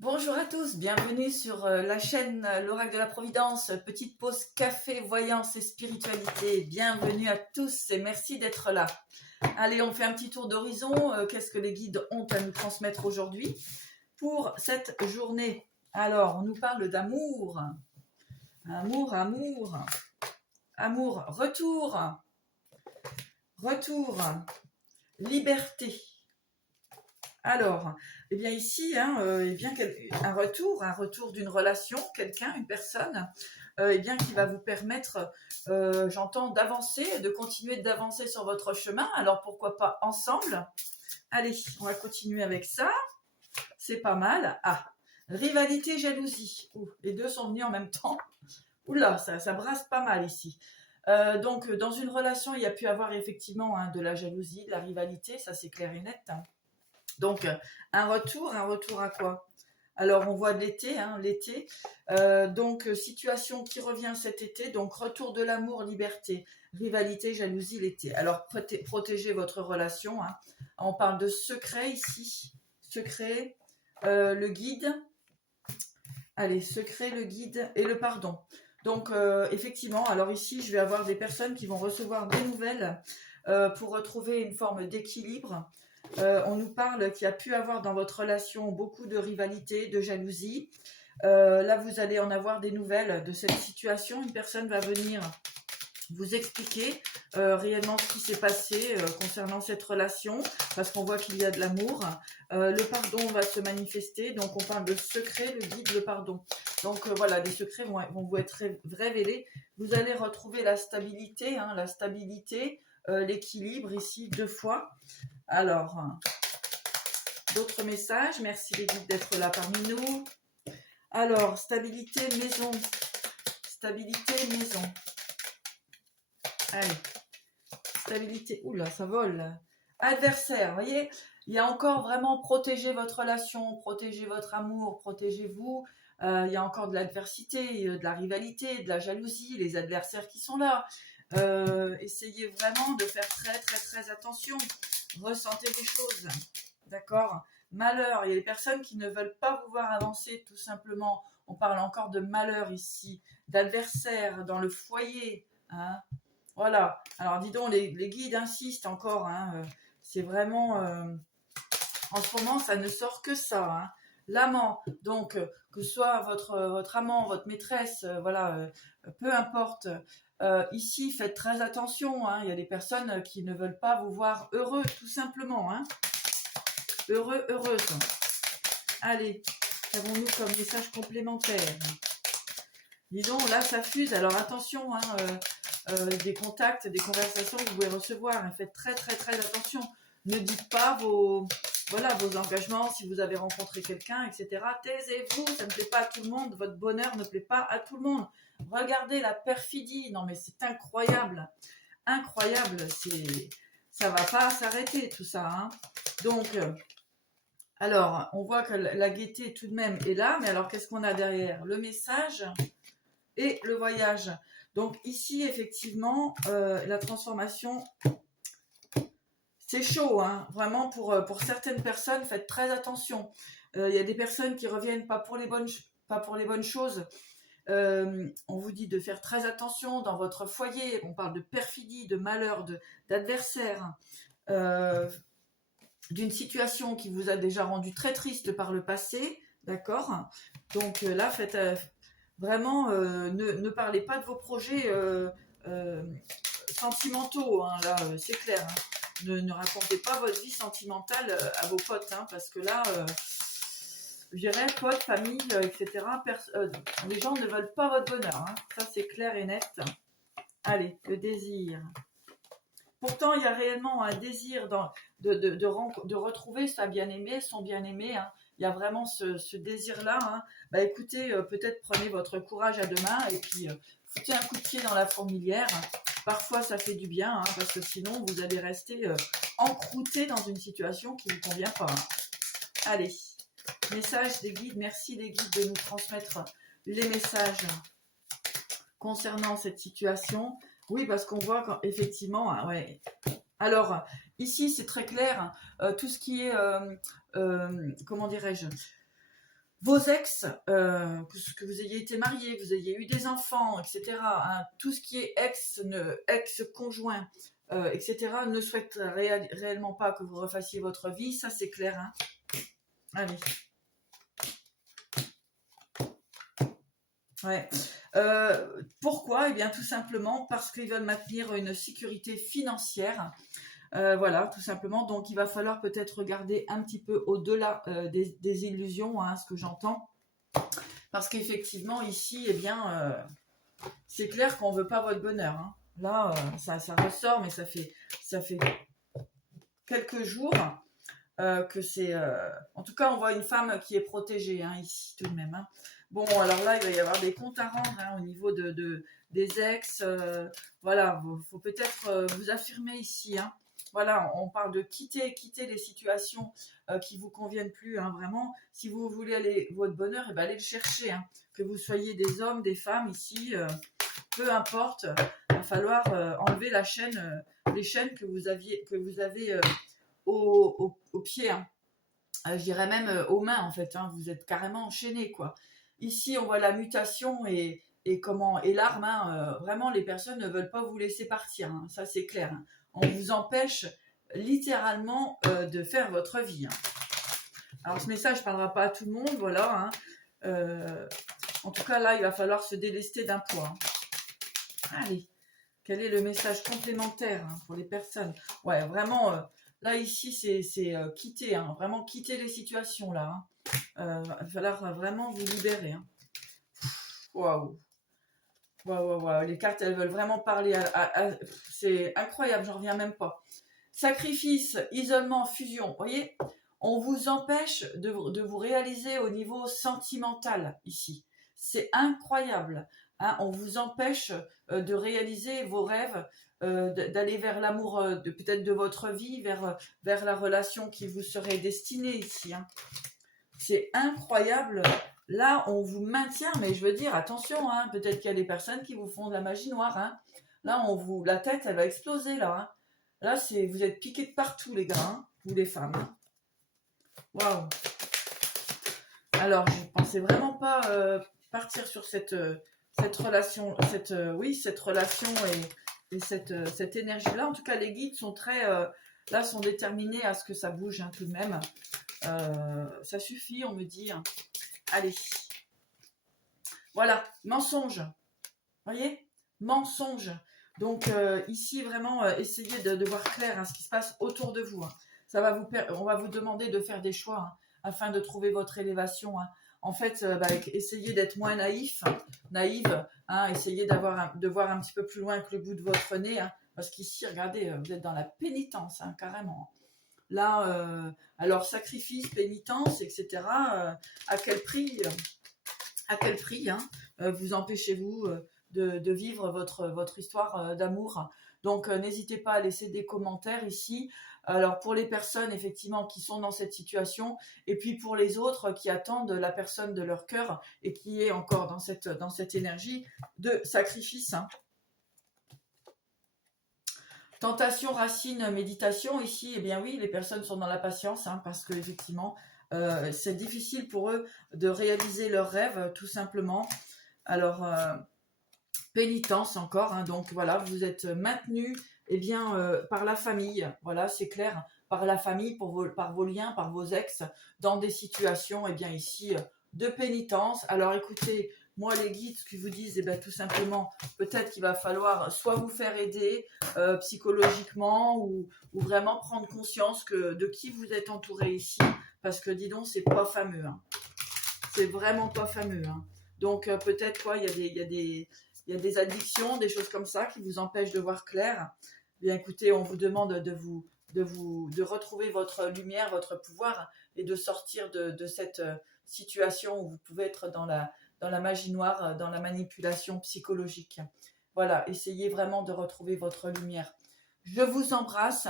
Bonjour à tous, bienvenue sur la chaîne L'Oracle de la Providence, petite pause café, voyance et spiritualité. Bienvenue à tous et merci d'être là. Allez, on fait un petit tour d'horizon. Qu'est-ce que les guides ont à nous transmettre aujourd'hui pour cette journée? Alors, on nous parle d'amour. Amour, amour, amour, retour, liberté. Alors, eh bien ici, un retour d'une relation, quelqu'un, une personne, qui va vous permettre, j'entends, d'avancer, de continuer d'avancer sur votre chemin. Alors pourquoi pas ensemble? Allez, on va continuer avec ça. C'est pas mal. Ah, rivalité, jalousie. Ouh, les deux sont venus en même temps. Oula, ça brasse pas mal ici. Donc, dans une relation, il y a pu avoir effectivement de la jalousie, de la rivalité, ça c'est clair et net. Donc, un retour à quoi? Alors, on voit de l'été. Situation qui revient cet été. Donc, retour de l'amour, liberté, rivalité, jalousie, l'été. Alors, protégez votre relation. On parle de secret ici. Secret, le guide. Allez, secret, le guide et le pardon. Donc, effectivement, alors ici, je vais avoir des personnes qui vont recevoir des nouvelles pour retrouver une forme d'équilibre. On nous parle qu'il y a pu avoir dans votre relation beaucoup de rivalité, de jalousie. Là, vous allez en avoir des nouvelles de cette situation. Une personne va venir vous expliquer réellement ce qui s'est passé concernant cette relation, parce qu'on voit qu'il y a de l'amour. Le pardon va se manifester, donc on parle de secret, le guide, le pardon. Donc voilà, les secrets vont vous être révélés. Vous allez retrouver la stabilité, l'équilibre ici 2 fois. Alors, d'autres messages. Merci les guides d'être là parmi nous. Alors, stabilité, maison. Stabilité, maison. Allez. Stabilité. Oula, ça vole. Adversaire, vous voyez, il y a encore vraiment protéger votre relation, protéger votre amour, protégez-vous. Il y a encore de l'adversité, de la rivalité, de la jalousie, les adversaires qui sont là. Essayez vraiment de faire très, très, très attention. Ressentez les choses. D'accord? Malheur, il y a des personnes qui ne veulent pas vous voir avancer, tout simplement. On parle encore de malheur ici, d'adversaire dans le foyer. Voilà. Alors, dis donc, les guides insistent encore. C'est vraiment... en ce moment, ça ne sort que ça. L'amant, donc, que ce soit votre amant, votre maîtresse, peu importe. Ici, faites très attention. Il y a des personnes qui ne veulent pas vous voir heureux, tout simplement. Heureux, heureuse. Allez, qu'avons-nous comme message complémentaire? Disons, là, ça fuse. Alors, attention, des contacts, des conversations que vous pouvez recevoir. Faites très, très, très attention. Ne dites pas vos engagements, si vous avez rencontré quelqu'un, etc. Taisez-vous, ça ne plaît pas à tout le monde. Votre bonheur ne plaît pas à tout le monde. Regardez la perfidie. Non, mais c'est incroyable. Incroyable. Ça va pas s'arrêter, tout ça. Donc... alors, on voit que la gaieté tout de même est là, mais alors qu'est-ce qu'on a derrière? Le message et le voyage. Donc ici, effectivement, la transformation, c'est chaud, vraiment pour certaines personnes, faites très attention. Il y a des personnes qui reviennent pas pour les bonnes choses. On vous dit de faire très attention dans votre foyer. On parle de perfidie, de malheur, d'adversaire. D'une situation qui vous a déjà rendu très triste par le passé, d'accord? Donc là, faites vraiment, ne parlez pas de vos projets sentimentaux, là, c'est clair. Ne racontez pas votre vie sentimentale à vos potes, parce que là, je dirais, potes, famille, etc., les gens ne veulent pas votre bonheur, ça c'est clair et net. Allez, le désir. Pourtant, il y a réellement un désir de retrouver sa bien-aimée, son bien-aimé. Il y a vraiment ce désir-là. Écoutez, peut-être prenez votre courage à deux mains et puis foutez un coup de pied dans la fourmilière. Parfois, ça fait du bien, parce que sinon, vous allez rester encrouté dans une situation qui ne vous convient pas. Allez, message des guides. Merci les guides de nous transmettre les messages concernant cette situation. Oui, parce qu'on voit qu'effectivement, ouais. Alors, ici, c'est très clair, tout ce qui est, comment dirais-je, vos ex, que vous ayez été marié, que vous ayez eu des enfants, etc., hein, tout ce qui est ex-conjoint, etc., ne souhaite réellement pas que vous refassiez votre vie, ça c'est clair. Hein. Allez. Ouais. Pourquoi? Eh bien, tout simplement parce qu'ils veulent maintenir une sécurité financière. Voilà, tout simplement. Donc, il va falloir peut-être regarder un petit peu au-delà des illusions, hein, ce que j'entends. Parce qu'effectivement, ici, eh bien, c'est clair qu'on ne veut pas votre bonheur. Hein. Là, ça ressort, mais ça fait quelques jours que c'est... En tout cas, on voit une femme qui est protégée, hein, ici, tout de même. Hein. Bon, alors là, il va y avoir des comptes à rendre hein, au niveau des ex. Voilà, il faut peut-être vous affirmer ici. Hein. Voilà, on parle de quitter les situations qui ne vous conviennent plus. Hein, vraiment, si vous voulez aller votre bonheur, eh ben, allez le chercher. Hein. Que vous soyez des hommes, des femmes, ici, peu importe, il va falloir enlever les chaînes que vous avez au pied. Hein. Je dirais même aux mains, en fait. Hein. Vous êtes carrément enchaînés, quoi. Ici, on voit la mutation et l'arme. Hein, vraiment, les personnes ne veulent pas vous laisser partir. Hein, ça, c'est clair. Hein. On vous empêche littéralement de faire votre vie. Hein. Alors, ce message ne parlera pas à tout le monde, voilà. Hein. En tout cas, là, il va falloir se délester d'un poids. Hein. Allez, quel est le message complémentaire hein, pour les personnes? Ouais, vraiment, là, ici, c'est quitter. Hein, vraiment quitter les situations, là. Hein. Il va falloir vraiment vous libérer. Hein. Waouh. Waouh. Les cartes, elles veulent vraiment parler. C'est incroyable, j'en reviens même pas. Sacrifice, isolement, fusion. Vous voyez, on vous empêche de vous réaliser au niveau sentimental ici. C'est incroyable. Hein, on vous empêche de réaliser vos rêves, d'aller vers l'amour peut-être de votre vie, vers la relation qui vous serait destinée ici. Hein. C'est incroyable. Là, on vous maintient, mais je veux dire, attention, hein, peut-être qu'il y a des personnes qui vous font de la magie noire. Hein. Là, la tête, elle va exploser, là. Hein. Là, vous êtes piqués de partout, les gars, hein, vous les femmes. Hein. Waouh. Alors, je ne pensais vraiment pas partir sur cette relation, cette relation et cette énergie-là. En tout cas, les guides sont sont déterminés à ce que ça bouge hein, tout de même. Ça suffit, on me dit. Hein. Allez. Voilà, mensonge. Voyez, mensonge. Donc ici, vraiment, essayez de voir clair hein, ce qui se passe autour de vous. Hein. On va vous demander de faire des choix hein, afin de trouver votre élévation. Hein. En fait, essayez d'être moins naïve. Hein, essayez de voir un petit peu plus loin que le bout de votre nez. Hein, parce qu'ici, regardez, vous êtes dans la pénitence, hein, carrément. Là, alors sacrifice, pénitence, etc. À quel prix hein, vous empêchez-vous de vivre votre histoire d'amour? Donc, n'hésitez pas à laisser des commentaires ici. Alors, pour les personnes, effectivement, qui sont dans cette situation, et puis pour les autres qui attendent la personne de leur cœur et qui est encore dans cette énergie de sacrifice. Hein. Tentation, racine, méditation, ici, eh bien oui, les personnes sont dans la patience, hein, parce que effectivement, c'est difficile pour eux de réaliser leurs rêves, tout simplement. Alors, pénitence encore, hein, donc voilà, vous êtes maintenus eh bien, par la famille, voilà, c'est clair, par la famille, par vos liens, par vos ex, dans des situations, eh bien ici, de pénitence. Alors écoutez, moi les guides, ce qu'ils vous disent, eh bien, tout simplement, peut-être qu'il va falloir soit vous faire aider psychologiquement ou vraiment prendre conscience de qui vous êtes entouré ici, parce que dis donc, c'est pas fameux, hein. C'est vraiment pas fameux, hein. Donc peut-être quoi, il y a des addictions, des choses comme ça qui vous empêchent de voir clair. Bien écoutez, on vous demande de retrouver votre lumière, votre pouvoir et de sortir de cette situation où vous pouvez être dans la magie noire, dans la manipulation psychologique. Voilà, essayez vraiment de retrouver votre lumière. Je vous embrasse,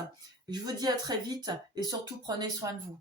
je vous dis à très vite et surtout prenez soin de vous.